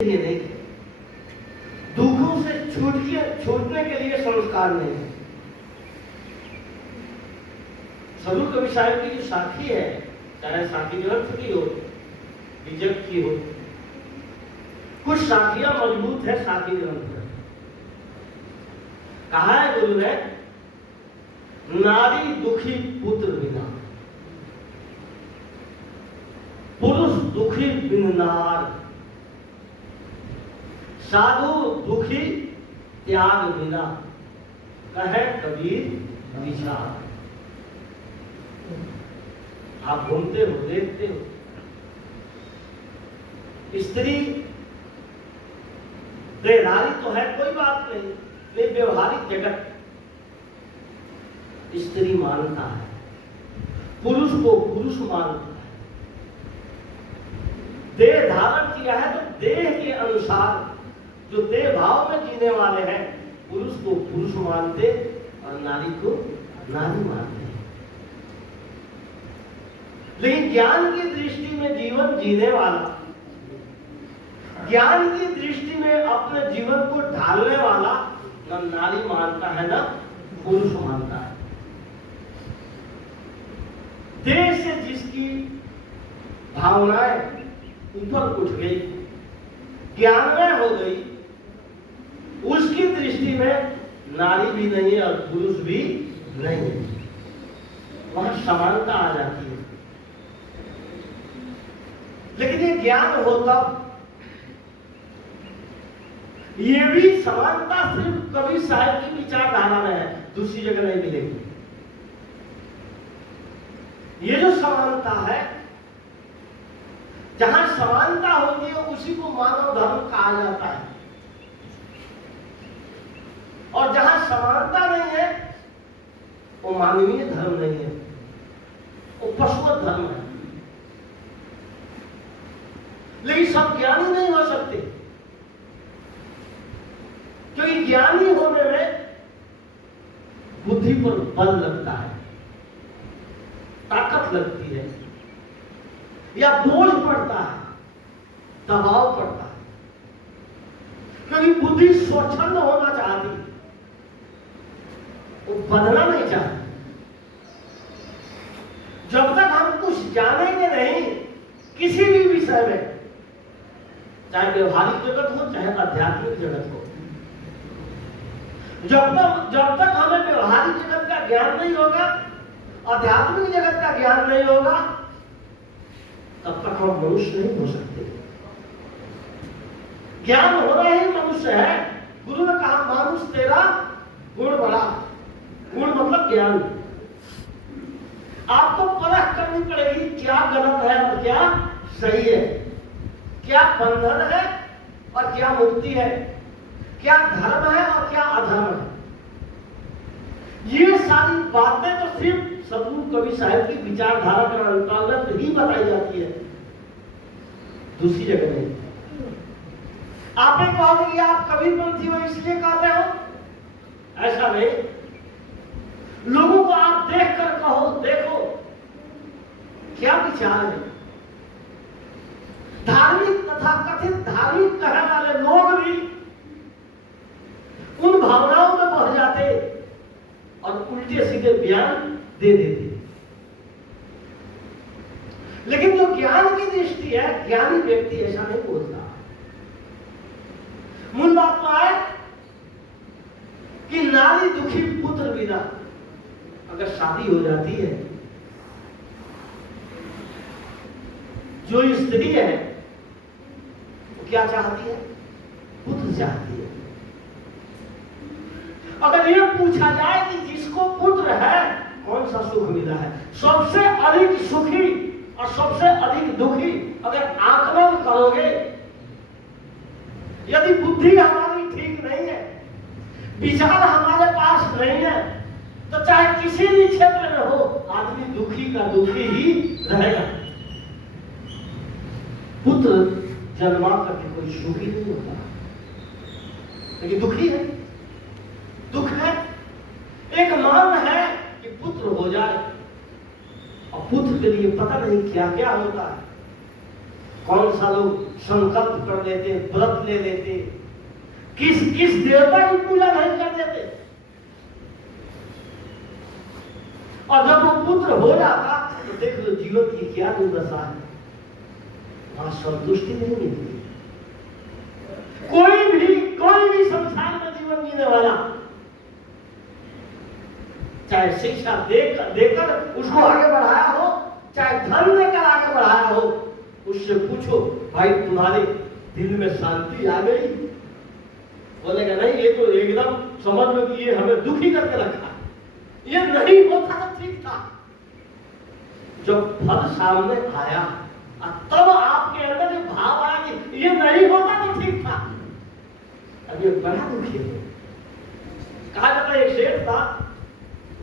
लिए नहीं, दुखों से छूटने के लिए संस्कार नहीं है। सदगुरु कबीर साहब की जो साखी है, चाहे साखी ग्रंथ की हो, विजक की हो, कुछ साखियां मजबूत है साखी ग्रंथ में। कहा है गुरु ने, नारी दुखी पुत्र बिना, पुरुष दुखी बिन नार, साधु दुखी त्याग बिना, कहे कबीर विचार। आप घूमते हो, देखते हो, स्त्री देहधारी तो है, कोई बात नहीं, लेकिन व्यवहारिक जगत स्त्री मानता है, पुरुष को पुरुष मानता है। देह धारण किया है तो देह के अनुसार जो देह भाव में जीने वाले हैं, पुरुष को पुरुष मानते और नारी को नारी मानते हैं। लेकिन ज्ञान की दृष्टि में जीवन जीने वाला, ज्ञान की दृष्टि में अपने जीवन को ढालने वाला न नारी मानता है न पुरुष मानता है। देह से जिसकी भावनाएं ऊपर उठ गई, ज्ञानमय हो गई, उसकी दृष्टि में नारी भी नहीं है और पुरुष भी नहीं है, वहां समानता आ जाती है। लेकिन ये ज्ञान हो तब, ये भी समानता सिर्फ कबीर साहब की विचारधारा में है, दूसरी जगह नहीं मिलेगी। ये जो समानता है, जहां समानता होती है उसी को मानव धर्म कहा जाता है, और जहां समानता नहीं है वो मानवीय धर्म नहीं है, वो पशुवत धर्म है। लेकिन सब ज्ञानी नहीं हो सकते, क्योंकि ज्ञानी होने में बुद्धि पर बल लगता है, ताकत लगती है, या बोझ पड़ता है, दबाव पड़ता है, क्योंकि बुद्धि स्वच्छंद होना चाहती है, वो बदलना नहीं चाहती। जब तक हम कुछ जानेंगे नहीं किसी भी विषय में, चाहे व्यवहारिक जगत हो चाहे आध्यात्मिक जगत हो, जब तक हमें व्यवहारिक जगत का ज्ञान नहीं होगा, आध्यात्मिक जगत का ज्ञान नहीं होगा, तब तक हम मनुष्य नहीं हो सकते। ज्ञान होना ही मनुष्य है। गुरु ने कहा, मानुष तेरा गुण बड़ा, गुण मतलब ज्ञान। आपको परख करनी पड़ेगी क्या गलत है और क्या सही है, क्या बंधन है और क्या मुक्ति है, क्या धर्म है और क्या अधर्म है। ये सारी बातें तो सिर्फ सदगुरु कबीर साहब की विचारधारा के अंतर्गत ही बताई जाती है, दूसरी जगह नहीं। आप एक कहोगे कि आप कबीरपंथी हो इसलिए कहते हो, ऐसा नहीं। लोगों को आप देख कर कहो, देखो क्या विचार है। धार्मिक तथा कथित धार्मिक कहने वाले लोग भी उन भावनाओं में बह जाते और उल्टे सीधे बयान दे देते। लेकिन जो ज्ञान की दृष्टि है, ज्ञानी व्यक्ति ऐसा नहीं बोलता। मूल बात तो है कि नारी दुखी पुत्र बिना, अगर शादी हो जाती है, जो स्त्री है वो क्या चाहती है? पुत्र चाहती है। अगर ये पूछा जाए कि जिसको पुत्र है कौन सा सुख मिला है, सबसे अधिक सुखी और सबसे अधिक दुखी अगर आकलन करोगे, यदि बुद्धि हमारी ठीक नहीं है, विचार हमारे पास नहीं है, तो चाहे किसी भी क्षेत्र में हो, आदमी दुखी का दुखी ही रहेगा। पुत्र जन्मा करके कोई सुखी नहीं होता, लेकिन दुखी है, दुख है। एक मान है कि पुत्र हो जाए, और पुत्र के लिए पता नहीं क्या क्या होता है। कौन सा लोग संकल्प कर लेते, व्रत ले लेते, किस किस देवता की पूजा नहीं कर देते। और जब वो पुत्र हो जाता तो देख लो जीवन की क्या दुर्दशा है, वहां संतुष्टि नहीं मिलती। कोई भी संसार में जीवन जीने वाला, चाहे शिक्षा देकर उसको आगे बढ़ाया हो, चाहे धन देकर आगे बढ़ाया हो, उससे पूछो भाई तुम्हारे दिल में शांति आ गई? बोलेगा नहीं, ये तो एकदम समझ लो कि ये हमें दुखी करके रखा, ये नहीं होता तो ठीक था। जब फल सामने आया तब आपके अंदर ये भाव आया कि ये नहीं होता तो ठीक था। अब ये बड़ा दुखी है। कहा जाता है एक शेर था,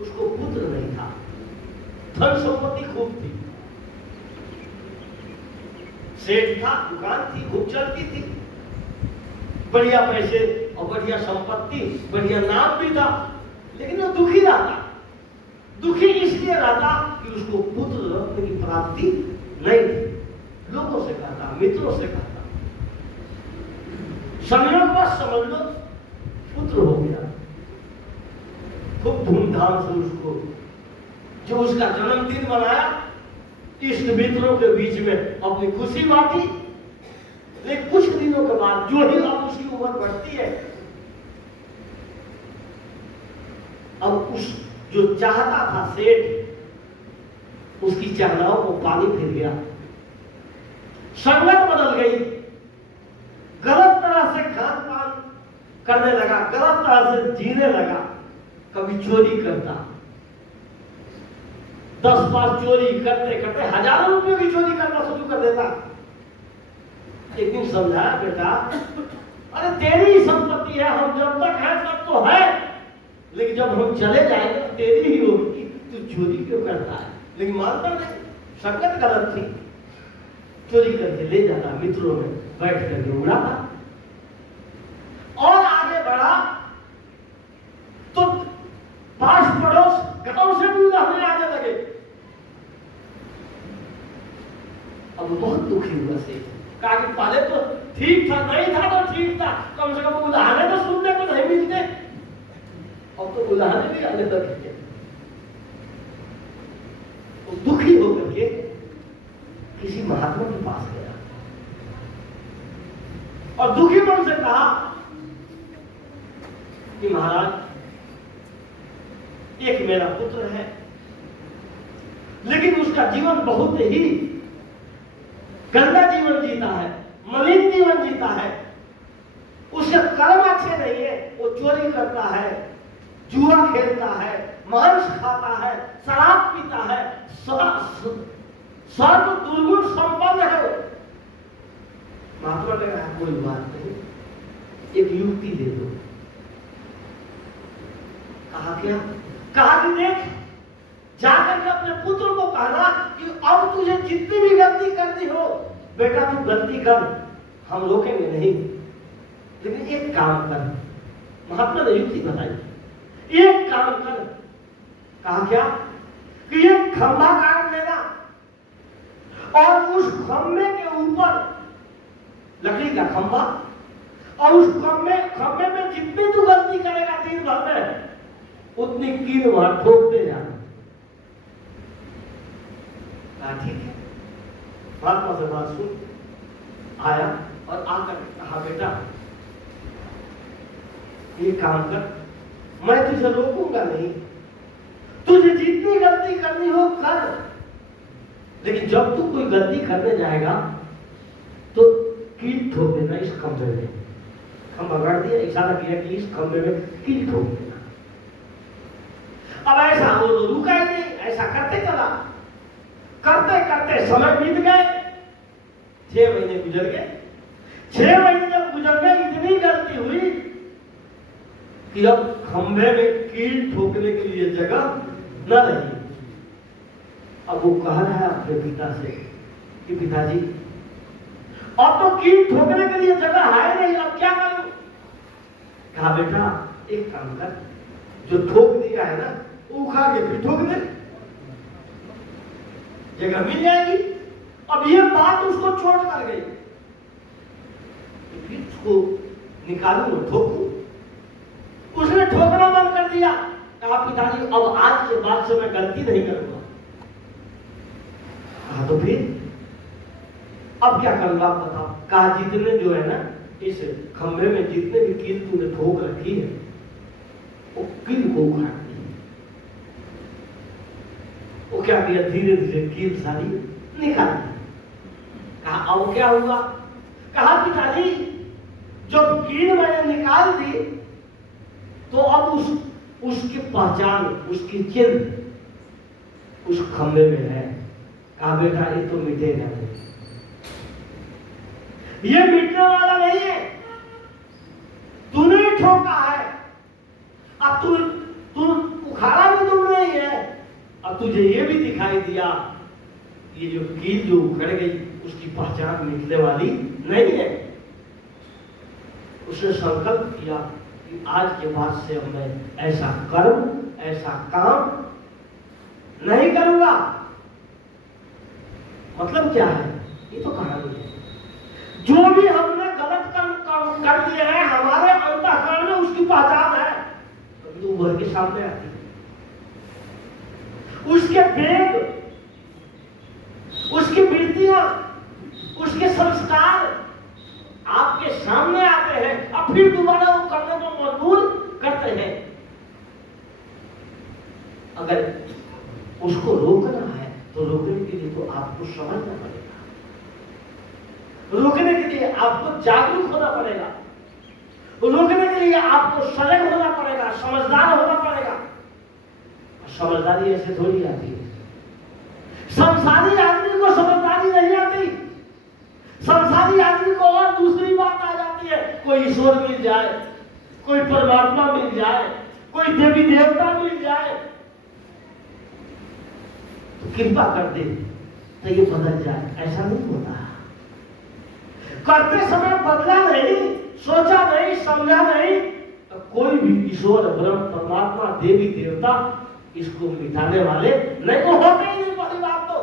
उसको पुत्र नहीं था, धन संपत्ति खूब थी, सेठ था, दुकान थी, खूब चलती थी, बढ़िया पैसे और बढ़िया संपत्ति, बढ़िया नाम भी था, लेकिन वो दुखी रहता। दुखी इसलिए रहता कि उसको पुत्र रत्न की प्राप्ति नहीं थी। लोगों से कहता, मित्रों से कहता, संयोगवश समझ लो पुत्र हो गया, खूब धूमधाम से उसको जो उसका जन्मदिन मनाया, इष्ट मित्रों के बीच में अपनी खुशी बांटी। लेकिन कुछ दिनों के बाद जो ही अब उसकी उम्र बढ़ती है, अब उस जो चाहता था सेठ, उसकी चाहनाओं को पानी फिर गया, संगत बदल गई, गलत तरह से खान पान करने लगा, गलत तरह से जीने लगा। कभी चोरी करता, 10 बार चोरी करते करते हजारों रुपयों की चोरी करना शुरू कर देता। एक दिन समझाया, बेटा अरे तेरी संपत्ति है, हम जब तक है तब तो है, लेकिन जब हम चले जाएंगे तो तेरी ही होगी, तू चोरी क्यों करता है? लेकिन मानता नहीं, संगत गलत थी, चोरी करके ले जाता, मित्रों में बैठ करके उड़ाता। और आगे बढ़ा तो पास पड़ोस गांव से भी उड़ाने आने लगे। अब बहुत दुखी हुआ से कहा कि पहले तो ठीक था, नहीं था तो ठीक था, कम से कम उड़ाने तो सुनने को नहीं मिलते, अब तो उड़ाने भी आने लगे। तो दुखी होकर के किसी महात्मा के पास गया और दुखी मन से कहा कि महाराज, एक मेरा पुत्र है, लेकिन उसका जीवन बहुत ही गंदा जीवन जीता है, मलिन जीवन जीता है, उसके कर्म अच्छे नहीं है, वो चोरी करता है, जुआ खेलता है, मांस खाता है, शराब पीता है, सर्व दुर्गुण संपन्न है। महात्मा ने कहा कोई बात नहीं, एक युक्ति दे दो। कहा क्या? कहा कि देख, जाकर के अपने पुत्र को कहना कि अब तुझे जितनी भी गलती करनी हो बेटा तू गलती कर, हम रोकेंगे नहीं, लेकिन एक काम कर। महात्मा ने युक्ति बताई, एक काम कर। कहा क्या? कि एक खंभा काट लेना और उस खंभे के ऊपर, लकड़ी का खंभा, और उस खंभे में जितनी तू गलती करेगा दिन भर में उतनी कील वहां ठोकते जाना। ठीक है, महात्मा से बात सुन आया और आकर कहा बेटा ये काम कर, मैं तुझे रोकूंगा नहीं, तुझे जितनी गलती करनी हो कर, लेकिन जब तू कोई गलती करने जाएगा तो कील ठोक देना इस खंभे में। खंभा गाड़ दिया, इशारा किया कि इस खंभे में कील ठोक देना। अब ऐसा वो तो रुका ही नहीं, ऐसा करते चला, करते करते समय बीत गए, 6 महीने गुजर गए। 6 महीने जब गुजर गए, इतनी गलती हुई कि अब खंभे में कील ठोकने के लिए जगह न रही। अब वो कह रहा है अपने पिता से कि पिताजी अब तो कील ठोकने के लिए जगह है नहीं, अब क्या करूं? कहा बेटा एक काम कर, जो ठोक दिया है ना उखाड़ के फिर ठोक दे, जगह मिल जाएगी। अब ये बात उसको चोट कर गई, फिर उसको निकालू ठोकू। उसने ठोकना बंद कर दिया, कहा पिताजी अब आज के बाद से मैं गलती नहीं करूंगा। कहा तो फिर अब क्या करूंगा आप बताओ। कहा जितने जो है ना इस खंभे में जितने भी कील तूने ठोक रखी है वो कील को उखाड़ दी। वो क्या किया, धीरे धीरे कील सारी निकाल दी। कहा अब क्या हुआ। कहा पिताजी जब कील मैंने निकाल दी तो अब उसकी पहचान, उसकी चिन्ह उस खंभे में है। कहा बेटा ये तो मिटेगा नहीं, ये मिटने वाला नहीं है, तूने ही ठोका है। अब तू उखाड़ा भी तुमने ही है। अब तुझे ये भी दिखाई दिया ये जो कील जो उखड़ गई उसकी पहचान मिटने वाली नहीं है। उसने संकल्प किया कि आज के बाद से अब मैं ऐसा कर्म, ऐसा काम नहीं करूंगा। मतलब क्या है, ये तो कहानी है। जो भी हमने गलत कर्म कर दिए हैं हमारे अंतःकरण में उसकी पहचान है, कभी उभर के सामने आती है। उसके वेग, उसकी वृत्तियां, उसके संस्कार आपके सामने आते हैं और फिर दोबारा वो करने को मजबूर करते हैं। अगर उसको रोकना है तो रोकने के लिए तो आपको समझना पड़ेगा, रोकने के लिए आपको जागरूक होना पड़ेगा, रोकने के लिए आपको सजग होना पड़ेगा, समझदार होना पड़ेगा। समझदारी ऐसे थोड़ी आती है। संसारी आदमी को समझदारी नहीं आती। संसारी आदमी को और दूसरी बात आ जाती है, कोई ईश्वर मिल जाए, कोई परमात्मा मिल जाए, कोई देवी देवता मिल जाए तो कृपा कर दे तो ये बदल जाए। ऐसा नहीं होता। करते समय बदला नहीं, सोचा नहीं, समझा नहीं तो कोई भी ईश्वर, ब्रह्म, परमात्मा, देवी देवता इसको मिटाने वाले नहीं, वो होते ही नहीं। पहली बात तो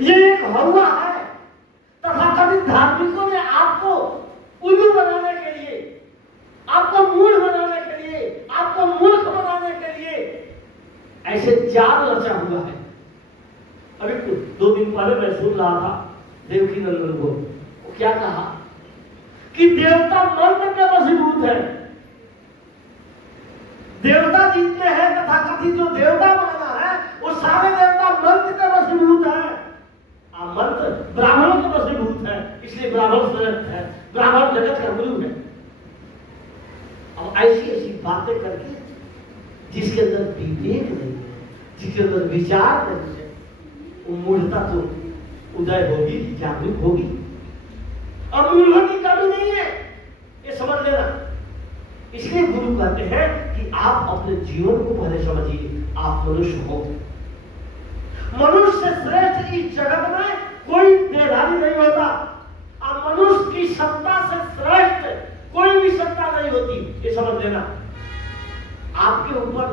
ये एक हवा है। तथाकथित धार्मिकों ने आपको उल्लू बनाने के लिए, आपको मूढ़ बनाने के लिए, आपको मूर्ख बनाने के लिए ऐसे जाल रचा हुआ है। अभी 2 दिन पहले मैं सुन रहा था देवकी नंदन को, वो क्या कहा कि देवता मंत्र के वशीभूत है। देवता जितने हैं तथाकथित जो देवता माना है वो सारे देवता मंत्र के वशीभूत है। मंत्र ब्राह्मणों के वशीभूत है, इसलिए ब्राह्मण श्रेष्ठ है, ब्राह्मण जगत का गुरु है। अब ऐसी ऐसी बातें करके जिसके अंदर विवेक नहीं है, जिसके अंदर विचार नहीं है, वो मूढ़ता तो उदय होगी, जागरूक होगी। और मूर्खों की कमी नहीं है, ये समझ लेना। इसलिए गुरु कहते हैं कि आप अपने जीवन को पहले समझिए, आप मनुष्य हो। मनुष्य से श्रेष्ठ इस जगत में कोई देहधारी नहीं होता और मनुष्य की सत्ता से श्रेष्ठ कोई भी सत्ता नहीं होती, ये समझ लेना। आपके ऊपर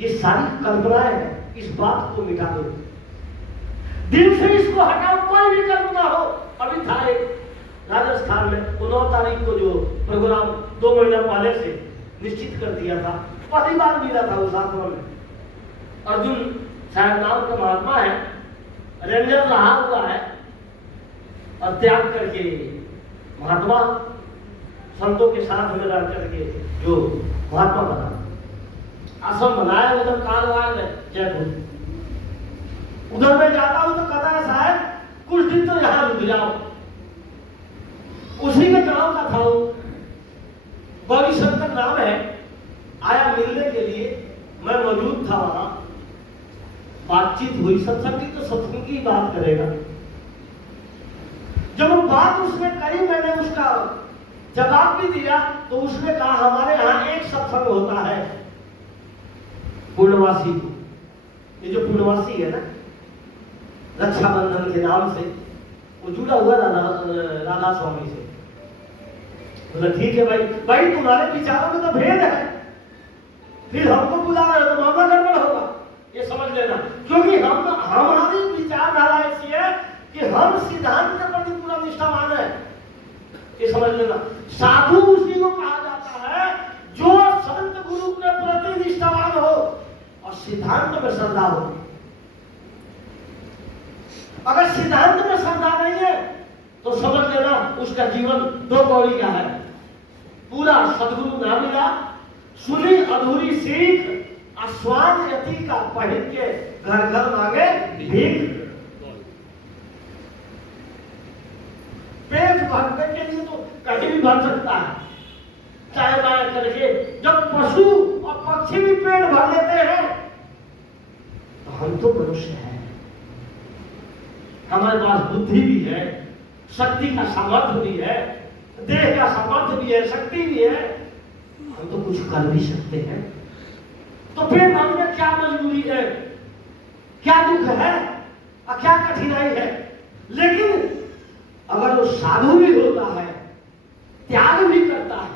ये सारी कल्पनाएं हैं, इस बात को मिटा दो, दिल से इसको हटाओ। कोई भी कल्पना हो, अभी था एक राजस्थान में 9 तारीख को जो प्रोग्राम 2 महीना पहले से निश्चित कर दिया था, पहली बार मिला था उस आश्रम में। अर्जुन शायद नाम का महात्मा है, रेंजर रहा हुआ है और त्याग करके महात्मा संतों के साथ में रह करके जो महात्मा बना, आश्रम बनाया उधर कालवाड़ में जयपुर। उधर में जाता हूं तो कहता है साहब कुछ दिन तो यहां रुक जाओ। उसी के गांव का था, गौरी शंकर नाम है, आया मिलने के लिए, मैं मौजूद था वहां, बातचीत हुई। सत्संगी तो सत्संग की बात करेगा। जब वो बात उसने करी, मैंने उसका जवाब भी दिया, तो उसने कहा हमारे यहाँ एक सत्संग होता है पूर्णवासी को। ये जो पूर्णवासी है ना, रक्षाबंधन के नाम से वो जुड़ा हुआ राधा स्वामी से। बोला ठीक है भाई, भाई तुम्हारे विचारों में तो भेद है, फिर हमको बुला रहे हो तो मामला गड़बड़ होगा। ये समझ लेना, क्योंकि हमारी विचारधारा ऐसी है कि हम सिद्धांत के प्रति पूरा निष्ठावान है। ये समझ लेना, साधु उसी को कहा जाता है जो संत गुरु के प्रति निष्ठावान हो और सिद्धांत में श्रद्धा हो। अगर सिद्धांत में श्रद्धा नहीं है तो समझ लेना उसका जीवन दो कौड़ी का है। पूरा सदगुरु ना मिला, सुनी अधूरी सीख, स्वाद यति का पहन के घर घर मांगे भीख। पेट भरने के लिए तो कहीं भी भर सकता है, चाहे बाया करके। जब पशु और पक्षी भी पेट भर लेते हैं तो हम तो मनुष्य हैं, हमारे पास बुद्धि भी है, शक्ति का सामर्थ्य भी है, देह का सामर्थ्य भी है, शक्ति भी है, हम तो कुछ कर भी सकते हैं। तो पेट भरने में क्या मजबूरी है, क्या दुख है और क्या कठिनाई है। लेकिन अगर वो साधु भी होता है, त्याग भी करता है,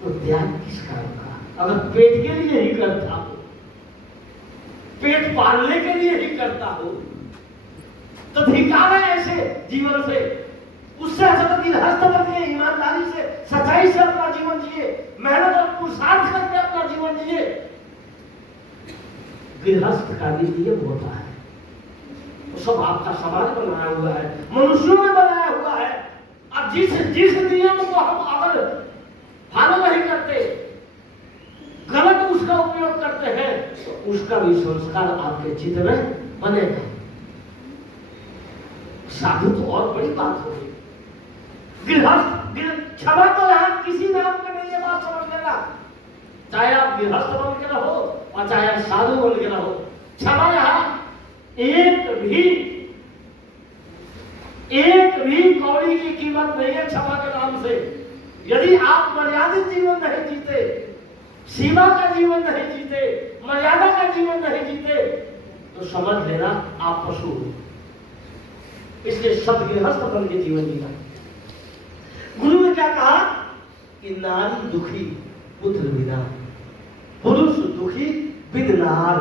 तो त्याग किस कारण का? अगर पेट के लिए ही करता हो, पेट पालने के लिए ही करता हो, तो धिक्कार है ऐसे जीवन से। उससे अच्छा तो गृहस्थ बनिए, ईमानदारी से, सच्चाई से अपना जीवन जिए, मेहनत और पुरुषार्थ करके अपना जीवन जिए। गृहस्थ का भी नियम होता है, वो सब आपका समाज बनाया हुआ है, मनुष्यों ने बनाया हुआ है। अब जिस नियम को हम अगर फॉलो नहीं करते, गलत उसका उपयोग करते हैं, तो उसका भी संस्कार आपके चित्त में बनेगा। साधु तो और बड़ी बात होगी। गृहस्थ क्षमा तो यहाँ किसी नाम का नहीं है, बात समझ लेना। चाहे आप गृहस्थ बन के रहो और चाहे आप साधु बन के रहो, क्षमा यहाँ एक भी कौड़ी की कीमत नहीं है क्षमा के नाम से। यदि आप मर्यादित जीवन नहीं जीते, सीमा का जीवन नहीं जीते, मर्यादा का जीवन नहीं जीते, तो समझ लेना आप पशु हो। इसलिए सदगृहस्थ बन के जीवन जीना। गुरु ने क्या कहा कि नारी दुखी पुत्र बिना, पुरुष दुखी बिन नार।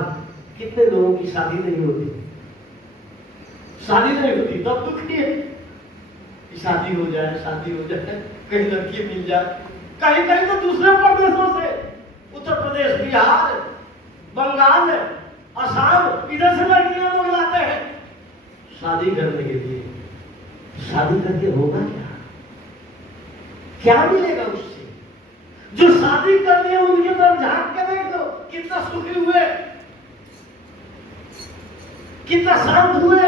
कितने लोगों की शादी नहीं होती, शादी नहीं होती तब दुखी है कि शादी हो जाए, शादी हो जाए, कहीं लड़की मिल जाए। कहीं कहीं तो दूसरे प्रदेशों से, उत्तर प्रदेश, बिहार, बंगाल, असम, इधर से लड़कियां लोग लाते हैं शादी करने के लिए। शादी करके होगा क्या? क्या मिलेगा उससे? जो शादी कर लिए उनकी तरफ झांक के देख लो, कितना सुखी हुए, कितना शांत हुए।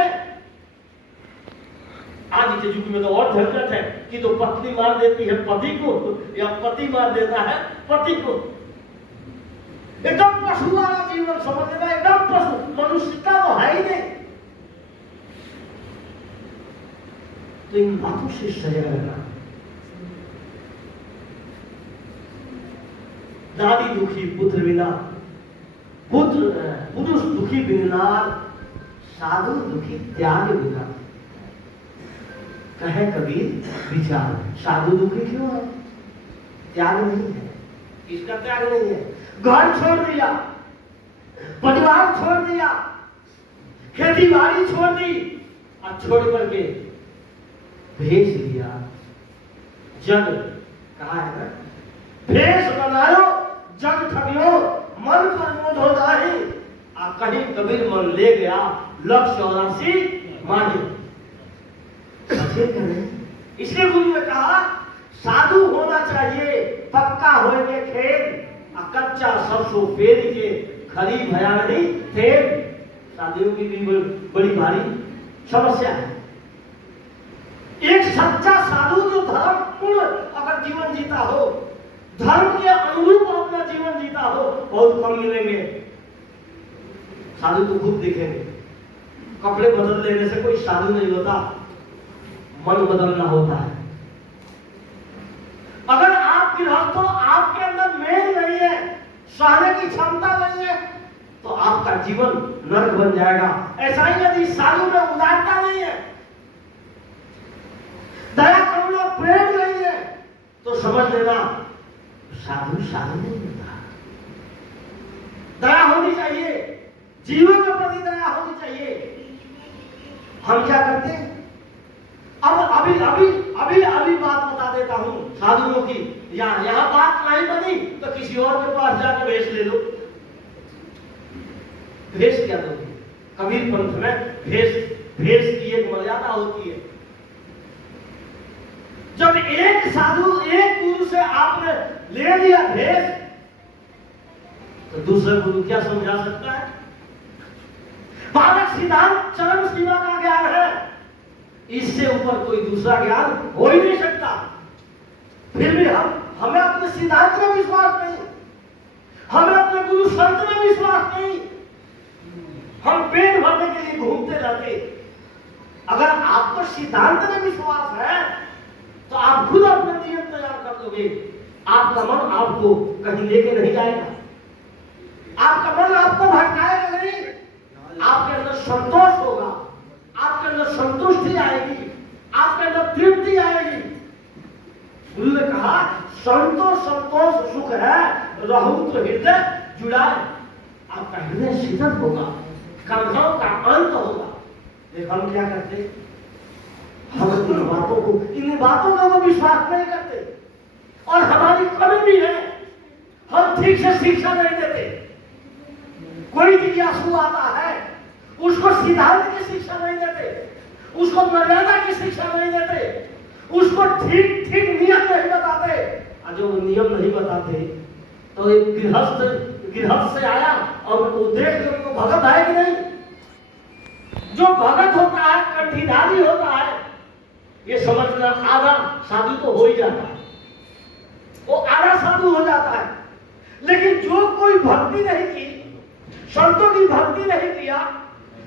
आज के युग में तो और झंझट है कि तो पत्नी मार देती है पति को या पति मार देता है पति को। एकदम पशु वाला जीवन समझ लेना, एकदम पशु। मनुष्यता तो है ही नहीं। तो इन बातों से सजग रहना। नारी दुखी पुत्र बिना, पुरुष दुखी बिन नार, साधु दुखी त्याग बिना। कहे कबीर विचार, साधु दुखी क्यों है? त्याग नहीं है। इसका त्याग नहीं है। घर छोड़ दिया, परिवार छोड़ दिया, खेती बाड़ी छोड़ दी और छोड़ करके भेज दिया। जग कहा है ना, भेष बनायो जग ठगियो, मन पर मोह हो जाए। कहीं कबीर मन ले गया लक्ष्य 84 माने। इसलिए गुरु ने कहा साधु होना चाहिए, पक्का होएंगे खेल, कच्चा सरसों पेड़ के खरी भया नहीं तेल। साधुओं की भी बड़ी भारी समस्या है। एक सच्चा साधु जो धर्म पूर्ण अगर जीवन जीता हो, धर्म के अनुरूप अपना जीवन जीता हो, बहुत कम मिलेंगे। साधु तो खूब दिखेंगे। कपड़े बदल लेने से कोई साधु नहीं होता, मन बदलना होता है। अगर आप गृहस्थों, आपके अंदर मेल नहीं है, सहने की क्षमता नहीं है, तो आपका जीवन नरक बन जाएगा। ऐसा ही यदि साधु में उदारता नहीं है, दया करुणा प्रेम नहीं है, तो समझ लेना साधु साधु नहीं होता। दया होनी चाहिए, जीवन के प्रति दया होनी चाहिए। हम क्या करते हैं? अब अभी बात बता देता हूं साधुओं की। यहाँ बात नहीं बनी तो किसी और के पास जाके भेष ले लो। भेष क्या दोगे? कबीर पंथ में भेष की एक मर्यादा होती है। जब एक साधु एक गुरु से आपने ले लिया भेष, तो दूसरा गुरु क्या समझा सकता है? बालक सिद्धांत चरम सीमा का ज्ञान है, इससे ऊपर कोई दूसरा ज्ञान हो ही नहीं सकता। फिर भी हमें अपने सिद्धांत में विश्वास नहीं, हमें अपने गुरु संत में विश्वास नहीं, हम पेट भरने के लिए घूमते रहते। अगर आपको सिद्धांत में विश्वास है तो आप खुद अपने नियम तैयार कर दोगे। आपका मन आपको कहीं लेके नहीं जाएगा, आपका मन आपको भटकाएगा नहीं, आपके अंदर संतोष होगा, आपके अंदर संतुष्टि आएगी, आपके अंदर तृप्ति आएगी। गुरु ने कहा संतोष सुख है, रहु तो हृदय जुड़ाए। आपका हृदय शीतल होगा, कंधाओं का अंत होगा। लेकिन हम क्या करते? हम इन बातों का विश्वास नहीं करते, और हमारी कमी भी है, हम ठीक से शिक्षा नहीं देते। कोई जिज्ञासु आता है, उसको सिद्धांत की शिक्षा नहीं देते, उसको मर्यादा की शिक्षा नहीं देते, उसको ठीक नियम नहीं बताते। और जो नियम नहीं बताते तो एक गृहस्थ से आया और वो देख लो तो भगत है कि नहीं? जो भगत होता है, कंठीधारी होता है, ये समझना आधा साधु तो हो ही जाता है, वो आधा साधु हो जाता है। लेकिन जो कोई भक्ति नहीं की, संतों की भक्ति नहीं किया,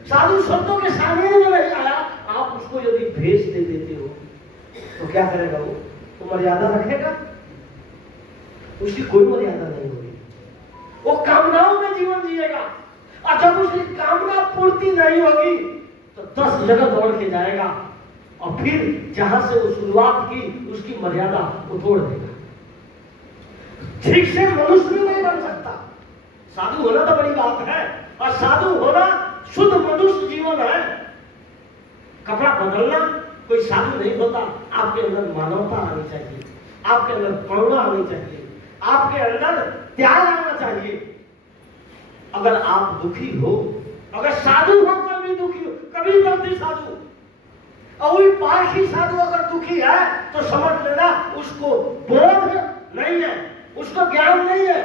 साधु संतों के सामने में नहीं आया, आप उसको यदि भेष दे देते हो तो क्या करेगा? वो तो मर्यादा रखेगा? उसकी कोई मर्यादा नहीं होगी, वो कामनाओं में जीवन जिएगा। और जब उसकी कामना पूर्ति नहीं होगी तो 10 जगह दौड़ के जाएगा, और फिर जहां से वो शुरुआत की उसकी मर्यादा वो तोड़ देगा। ठीक से मनुष्य भी नहीं बन सकता। साधु होना तो बड़ी बात है, और साधु होना शुद्ध मनुष्य जीवन है। कपड़ा बदलना कोई साधु नहीं होता। आपके अंदर मानवता आनी चाहिए, आपके अंदर करुणा आनी चाहिए, आपके अंदर त्याग आना चाहिए। अगर आप दुखी हो, अगर साधु होकर भी दुखी हो, कभी बंदी साधु और वही पारसी साधु अगर दुखी है तो समझ लेना उसको बोध नहीं है, उसको ज्ञान नहीं है,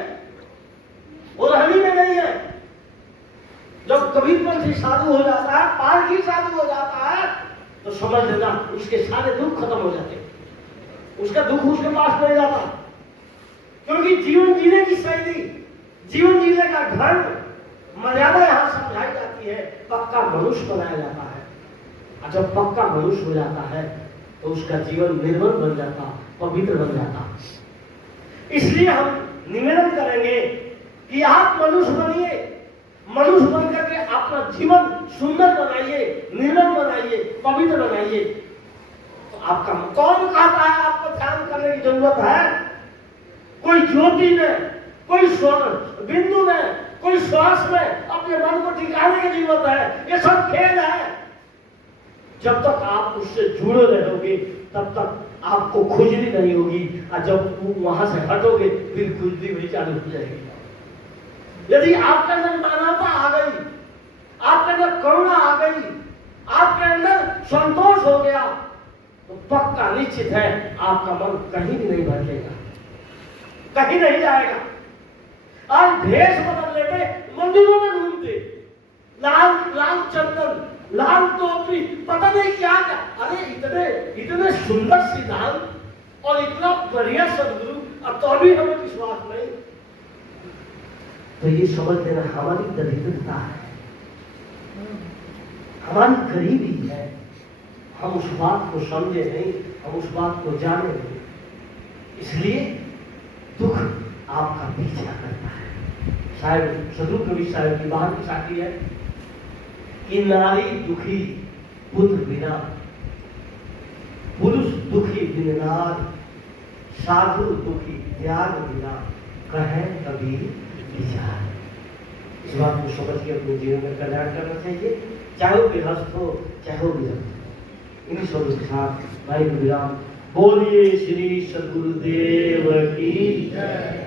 वो रहनी में नहीं है। जब कबीरपंथी साधु हो जाता है, पारसी साधु हो जाता है, तो समझ लेना उसके सारे दुख खत्म हो जाते, उसका दुख उसके पास नहीं जाता। क्योंकि जीवन जीने की शैली, जीवन जीने का ढंग, मर्यादा यहां समझाई जाती है। पक्का मनुष्य बनाया जाता है, और जब पक्का मनुष्य हो जाता है तो उसका जीवन निर्मल बन जाता, पवित्र बन जाता। इसलिए हम निवेदन करेंगे कि आप मनुष्य बनिए, मनुष्य बनकर के अपना जीवन सुंदर बनाइए, निर्मल बनाइए, पवित्र बनाइए। तो आपका कौन कहता है आपको ध्यान करने की जरूरत है? कोई ज्योति में, कोई बिंदु में, कोई श्वास में अपने मन को ठिकाने की जरूरत है। ये सब खेल है। जब तक आप उससे जुड़े रहोगे तब तक आपको खुजली नहीं होगी, और जब वहां से हटोगे फिर खुजली भी चालू हो जाएगी। यदि आपके अंदर मानवता आ गई, आपके अंदर करुणा आ गई, आपके अंदर संतोष हो गया, तो पक्का निश्चित है आपका मन कहीं भी नहीं भटकेगा, कहीं नहीं जाएगा। आज भेष बदल लेते, मंदिरों में घूमते, लाल चंदन, लाल टोपी, पता नहीं क्या। अरे इतने सुंदर सिद्धांत और इतना बढ़िया सदगुरु, अब तो अभी हमें विश्वास नहीं। तो ये समझ लेना हमारी दरिद्रता है, हमारी गरीबी है। हम उस बात को समझे नहीं, हम उस बात को जाने नहीं, इसलिए दुख आपका पीछा करता है। शायद सदगुरु कवि साहब की बात की साथी है कि नारी दुखी पुत्र बिना, पुरुष दुखी बिन नार, साधु दुखी त्याग बिना, कहे कबीर विचार। इस बात को समझ के अपने जीवन में कल्याण करना चाहिए, चाहे वो गृहस्थ हो चाहे वो गृहस्थ। इन शब्दों के साथ भाई विराम। बोलिए श्री सद्गुरुदेव की जय।